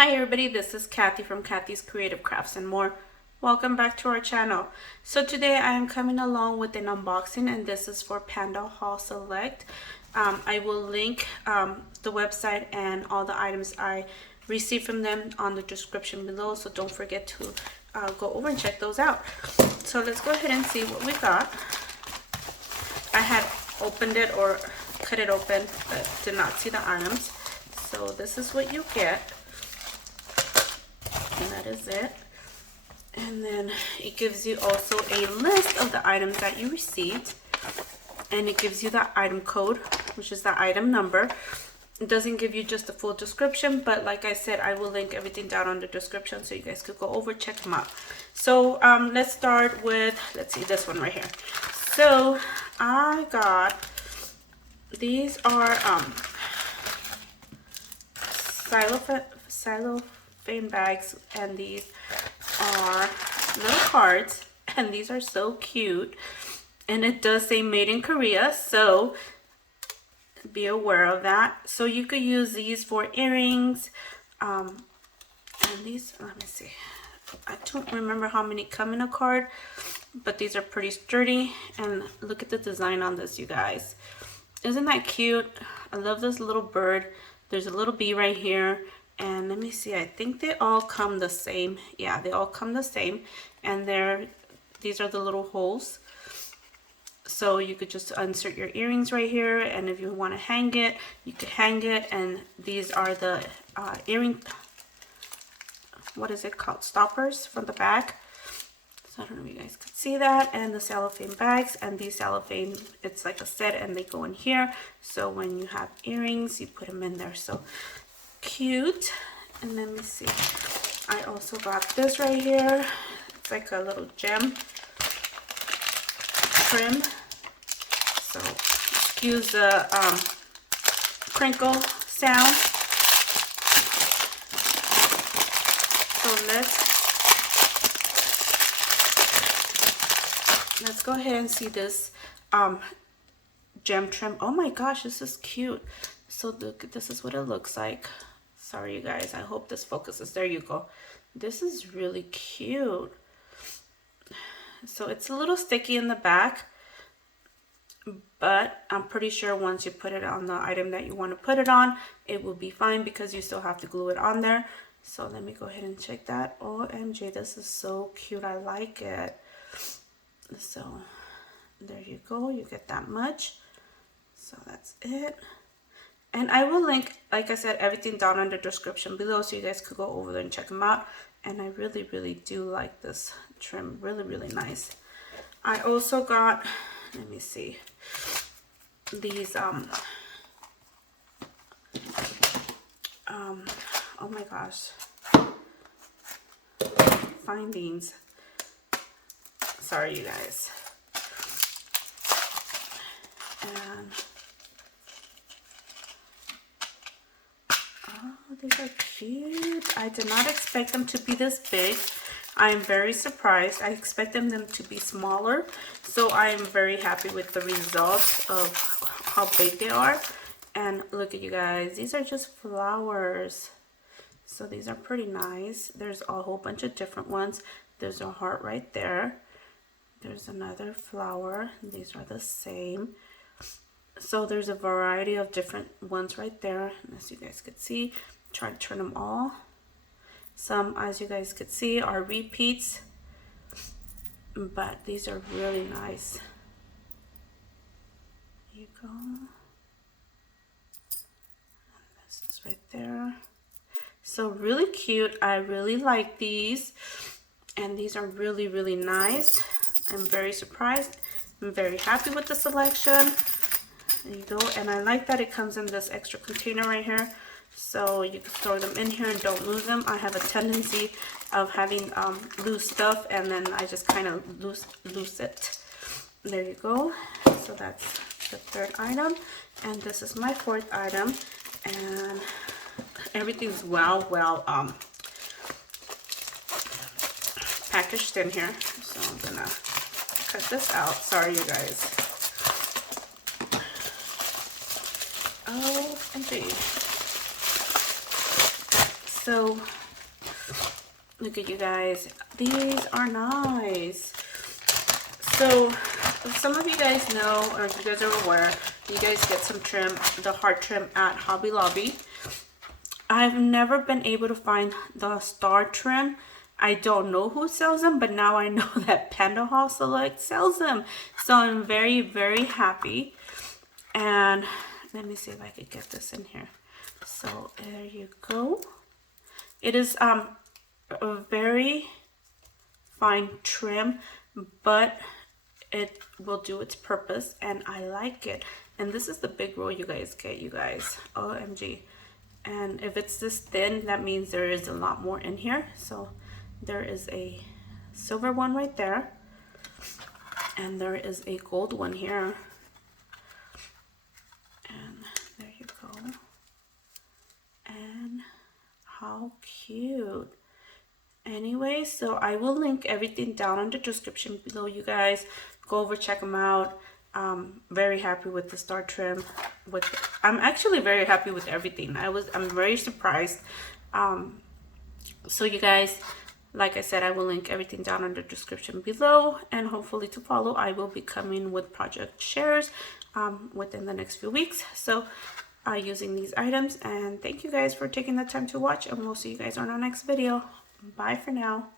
Hi everybody, this is Kathy from Kathy's Creative Crafts and More. Welcome back to our channel. So today I am coming along with an unboxing, and this is for PandaHall Select. I will link the website and all the items I received from them on the description below, so don't forget to go over and check those out. So let's go ahead and see what we got. I had opened it or cut it open but did not see the items. So this is what you get. And that is it. And then it gives you also a list of the items that you received, and it gives you the item code, which is the item number. It doesn't give you just a full description, but like I said, I will link everything down on the description so you guys could go over, check them out. So let's start with, let's see, this one right here. So I got, these are cellophane bags, and these are little cards, and these are so cute, and it does say made in Korea, so be aware of that. So you could use these for earrings, and these, let me see, I don't remember how many come in a card, but these are pretty sturdy. And look at the design on this, you guys. Isn't that cute? I love this little bird. There's a little bee right here. And let me see, I think they all come the same. Yeah, they all come the same. And these are the little holes. So you could just insert your earrings right here. And if you want to hang it, you could hang it. And these are the earring, what is it called? Stoppers from the back. So I don't know if you guys could see that. And the cellophane bags. And these cellophane, it's like a set and they go in here. So when you have earrings, you put them in there. So cute. And let me see, I also got this right here. It's like a little gem trim, so excuse the crinkle sound. So let's go ahead and see this gem trim. Oh my gosh, this is cute. So look, this is what it looks like. Sorry you guys, I hope this focuses. There you go. This is really cute. So it's a little sticky in the back, but I'm pretty sure once you put it on the item that you want to put it on, it will be fine because you still have to glue it on there. So let me go ahead and check that. OMG, this is so cute. I like it. So there you go. You get that much. So that's it. And I will link, like I said, everything down in the description below so you guys could go over there and check them out. And I really, really do like this trim. Really, really nice. I also got, let me see, these, oh my gosh, findings. Sorry, you guys. And oh, these are cute. I did not expect them to be this big. I am very surprised. I expected them to be smaller. So I am very happy with the results of how big they are. And look at you guys. These are just flowers. So these are pretty nice. There's a whole bunch of different ones. There's a heart right there. There's another flower. These are the same. So there's a variety of different ones right there, as you guys could see. Try to turn them all. Some, as you guys could see, are repeats, but these are really nice. There you go. And this is right there. So really cute. I really like these, and these are really, really nice. I'm very surprised. I'm very happy with the selection. There you go. And I like that it comes in this extra container right here, so you can store them in here and don't lose them. I have a tendency of having loose stuff, and then I just kind of lose it. There you go. So that's the third item, and this is my fourth item, and everything's well packaged in here. So I'm gonna cut this out. Sorry you guys. Oh, indeed. So look at you guys. These are nice. So some of you guys know, or if you guys are aware, you guys get some trim, the heart trim at Hobby Lobby. I've never been able to find the star trim. I don't know who sells them, but now I know that PandaHall Select sells them. So I'm very, very happy. And let me see if I could get this in here. So there you go. It is a very fine trim, but it will do its purpose and I like it. And this is the big roll you guys get, you guys. OMG. And if it's this thin, that means there is a lot more in here. So there is a silver one right there, and there is a gold one here, and there you go. And how cute. Anyway, so I will link everything down in the description below, you guys. Go over, check them out. Very happy with the star trim. I'm actually very happy with everything. I'm very surprised. So you guys, like I said, I will link everything down in the description below, and hopefully to follow, I will be coming with project shares within the next few weeks. So using these items, and thank you guys for taking the time to watch, and we'll see you guys on our next video. Bye for now.